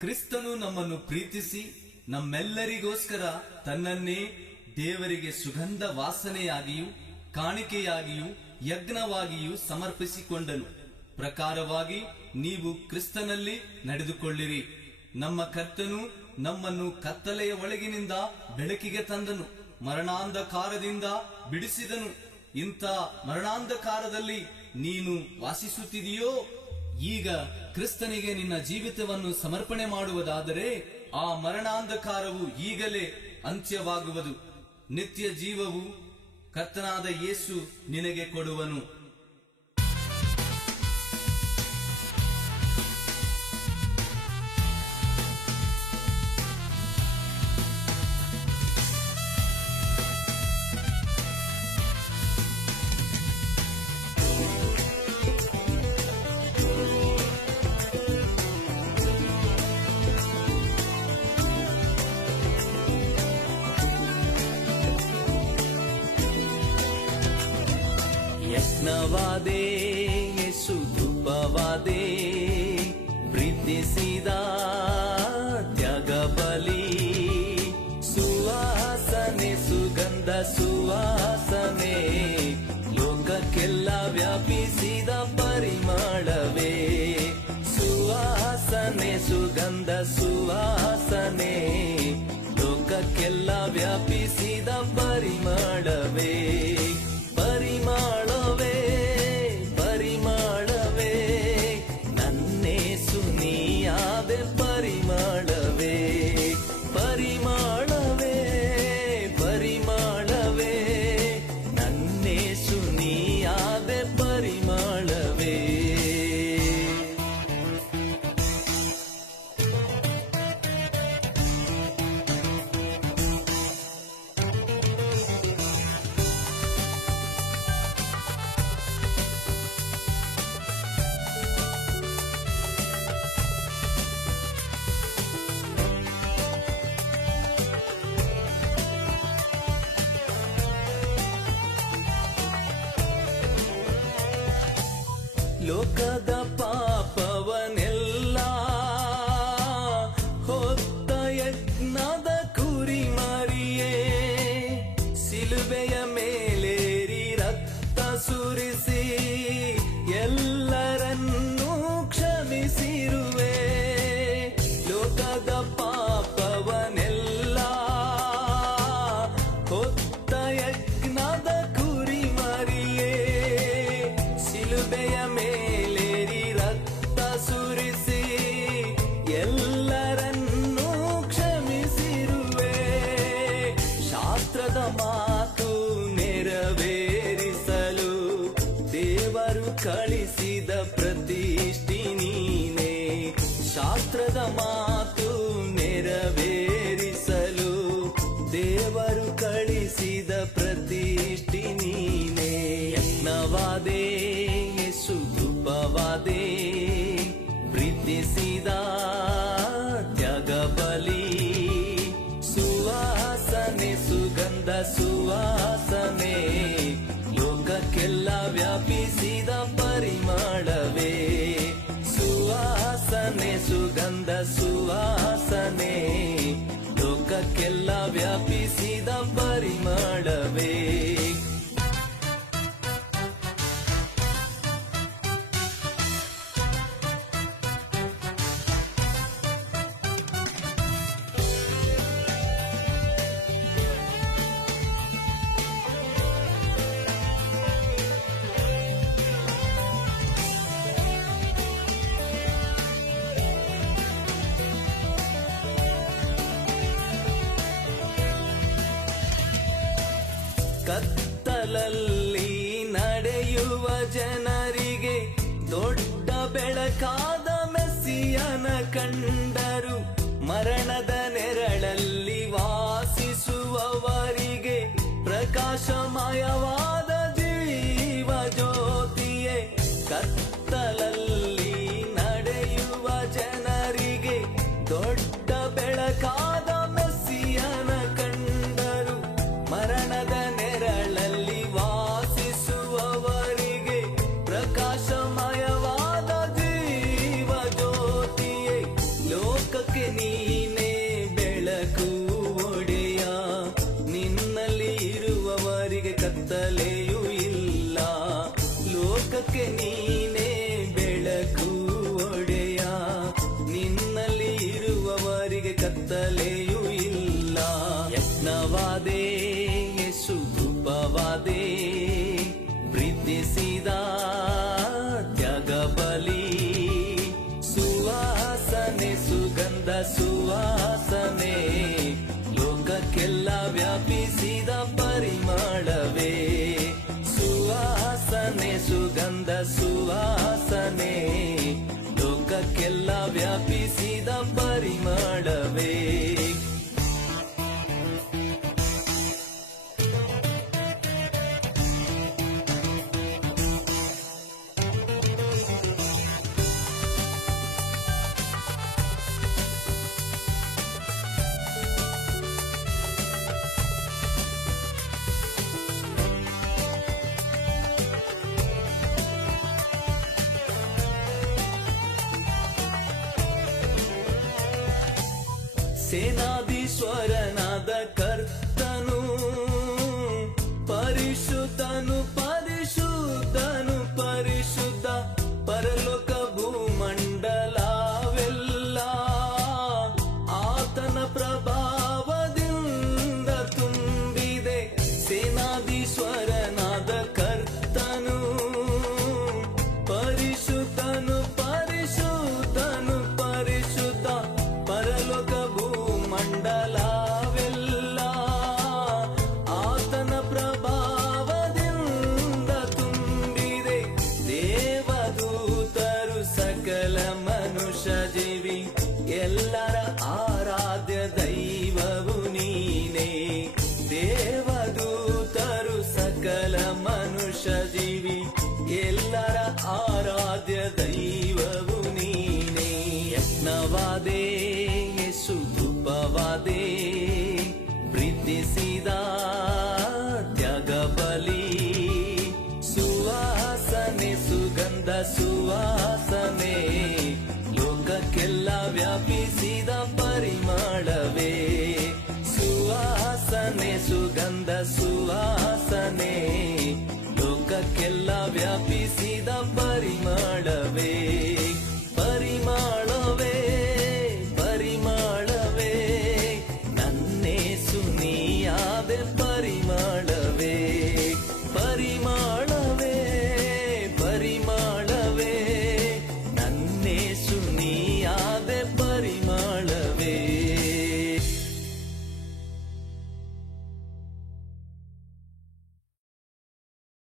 ಕ್ರಿಸ್ತನು ನಮ್ಮನ್ನು ಪ್ರೀತಿಸಿ ನಮ್ಮೆಲ್ಲರಿಗೋಸ್ಕರ ತನ್ನನ್ನೇ ದೇವರಿಗೆ ಸುಗಂಧ ವಾಸನೆಯಾಗಿಯೂ ಕಾಣಿಕೆಯಾಗಿಯೂ ಯಜ್ಞವಾಗಿಯೂ ಸಮರ್ಪಿಸಿಕೊಂಡನು. ಪ್ರಕಾರವಾಗಿ ನೀವು ಕ್ರಿಸ್ತನಲ್ಲಿ ನಡೆದುಕೊಳ್ಳಿರಿ. ನಮ್ಮ ಕರ್ತನು ನಮ್ಮನ್ನು ಕತ್ತಲೆಯ ಒಳಗಿನಿಂದ ಬೆಳಕಿಗೆ ತಂದನು, ಮರಣಾಂಧಕಾರದಿಂದ ಬಿಡಿಸಿದನು. ಇಂಥ ಮರಣಾಂಧಕಾರದಲ್ಲಿ ನೀನು ವಾಸಿಸುತ್ತಿದೆಯೋ? ಈಗ ಕ್ರಿಸ್ತನಿಗೆ ನಿನ್ನ ಜೀವಿತವನ್ನು ಸಮರ್ಪಣೆ ಮಾಡುವುದಾದರೆ ಆ ಮರಣಾಂಧಕಾರವು ಈಗಲೇ ಅಂತ್ಯವಾಗುವುದು. ನಿತ್ಯ ಜೀವವು ಕರ್ತನಾದ ಯೇಸು ನಿನಗೆ ಕೊಡುವನು. ಯಜ್ಞವಾದೆ ಯೇಸು ಧೂಪವಾದೆ, ಪ್ರೀತಿಸಿದ ತ್ಯಾಗ ಬಲಿ, ಸುವಾಸನೆ ಸುಗಂಧ ಸುವಾಸನೆ, ಲೋಕಕ್ಕೆಲ್ಲ ವ್ಯಾಪಿಸಿದ ಪರಿಮಳವೇ. ಸುವಾಸನೆ ಸುಗಂಧ ಸುವಾಸನೆ, ಲೋಕಕ್ಕೆಲ್ಲ ವ್ಯಾಪಿಸಿದ ಪರಿಮಳವೇ. ಪರಿಮಳವೇ ಪರಿಮಳವೇ ನನ್ನೇಸು ನೀಯಾದೆ ಪರಿಮಳವೇ. ಪರಿಮಳವೇ ಪರಿಮಳವೇ ನನ್ನೇಸು ನೀಯಾದೆ ಪರಿಮಳವೇ. ಲೋಕದ ಪಾಪವನೆಲ್ಲ ಹೊತ್ತ ಯಜ್ಞದ ಕುರಿ ಮರಿಯೇ, ಸಿಲುಬೆಯ ಮೇಲೇರಿ ರಕ್ತ ಸುರಿಸಿ ಎಲ್ಲರನ್ನೂ ಕ್ಷಮಿಸಿರುವೆ. ಲೋಕದ ಪಾಪವನೆಲ್ಲ ಹೊತ್ತ ಯಜ್ಞದ ಕುರಿ ಮರಿಯೇ, ಸಿಲುಬೆಯ ಮೇಲೇರಿ ರಕ್ತ ಸುರಿಸಿ ಎಲ್ಲರನ್ನೂ ಕ್ಷಮಿಸಿರುವೆ. ಶಾಸ್ತ್ರದ ಮಾತು ನೆರವೇರಿಸಲು ದೇವರು ಕಳಿಸಿದ ಪ್ರತಿಷ್ಠೆ ನೀನೇ. ಶಾಸ್ತ್ರದ ಮಾತು ನೆರವೇರಿಸಲು ದೇವರು ಕಳಿಸಿದ ಪ್ರತಿಷ್ಠೆ ನೀನೇ. ಯಜ್ಞವಾದೆ ಯೇಸು ಧೂಪವಾದೆ, ಪ್ರೀತಿಸಿದ ತ್ಯಾಗ ಬಲಿ, ಸುವಾಸನೆ ಸುಗಂಧ ಸುವಾಸನೆ, ಲೋಕಕ್ಕೆಲ್ಲ ವ್ಯಾಪಿಸಿದ ಪರಿಮಳವೇ. ಸುವಾಸನೆ ಸುಗಂಧ ಸುವಾಸನೆ, ಲೋಕಕ್ಕೆಲ್ಲ ವ್ಯಾಪಿಸಿದ ಪರಿಮಳವೇ. ಕತ್ತಲಲ್ಲಿ ನಡೆಯುವ ಜನರಿಗೆ ದೊಡ್ಡ ಬೆಳಕಾದ ಮೆಸ್ಸಿಯನ ಕಂಡರು. ಮರಣದ ನೆರಳಲ್ಲಿ ವಾಸಿಸುವವರಿಗೆ ಪ್ರಕಾಶಮಯವಾದ ಜೀವ ಜ್ಯೋತಿಯೇ. ಕತ್ತಲಲ್ಲಿ ನಡೆಯುವ ಜನರಿಗೆ ದೊಡ್ಡ ಬೆಳಕಾದ ಮೆಸ್ಸಿಯನ ಕಂಡರು. ಮರಣದ ನೆರಳಲ್ಲಿ ವಾಸಿಸುವವರಿಗೆ ಪ್ರಕಾಶಮಯವಾದ ಜೀವ ಜ್ಯೋತಿಯೇ. ಲೋಕ ಸುಗಂಧ ಸುವಾಸನೆ ಲೋಕಕ್ಕೆಲ್ಲ ವ್ಯಾಪಿಸಿದ ಪರಿಮಳವೇ ಸುವಾಸನೆ ಸುಗಂಧ ಸುವಾಸನೆ ಲೋಕಕ್ಕೆಲ್ಲ ವ್ಯಾಪಿಸಿದ ಪರಿಮಳವೇ ಸೇನಾಧೀಶ್ವರನಾದ ಕರ್ತನು ಪರಿಶುದ್ಧನು ಪರಿಶುದ್ಧನು ಪರಿಶುದ್ಧ ಪರಲೋಕ ಭೂಮಂಡಲವೆಲ್ಲ ಆತನ ಪ್ರಭಾವದಿಂದ ತುಂಬಿದೆ ಸೇನಾಧೀಶ್ವರನಾದ ಕರ್ತನು ಪರಿಶುದ್ಧನು ಪರಿಶುದ್ಧನು ಪರಿಶುದ್ಧ ಪರಲೋಕ ಮಂಡಲವೆಲ್ಲ ಆತನ ಪ್ರಭಾವದಿಂದ ತುಂಬಿದೆ ದೇವದೂತರು ಸಕಲ ಮನುಷ್ಯ ಜೀವಿ ಎಲ್ಲರ ಆರಾಧ್ಯ ದೈವವು ನೀನೇ ದೇವದೂತರು ಸಕಲ ಮನುಷ್ಯ ಜೀವಿ ಎಲ್ಲರ ಆರಾಧ್ಯ ದೈವವು ನೀನೇ ಯಜ್ಞವಾದೇ ಸುಧೂಪವಾದೆ ಪ್ರೀತಿಸಿದ ತ್ಯಾಗ ಬಲಿ ಸುವಾಸನೆ ಸುಗಂಧ ಸುವಾಸನೆ ಲೋಕಕ್ಕೆಲ್ಲ ವ್ಯಾಪಿಸಿದ ಪರಿಮಳವೇ ಸುವಾಸನೆ ಸುಗಂಧ ಸುವಾಸನೆ ಲೋಕಕ್ಕೆಲ್ಲ ವ್ಯಾಪಿ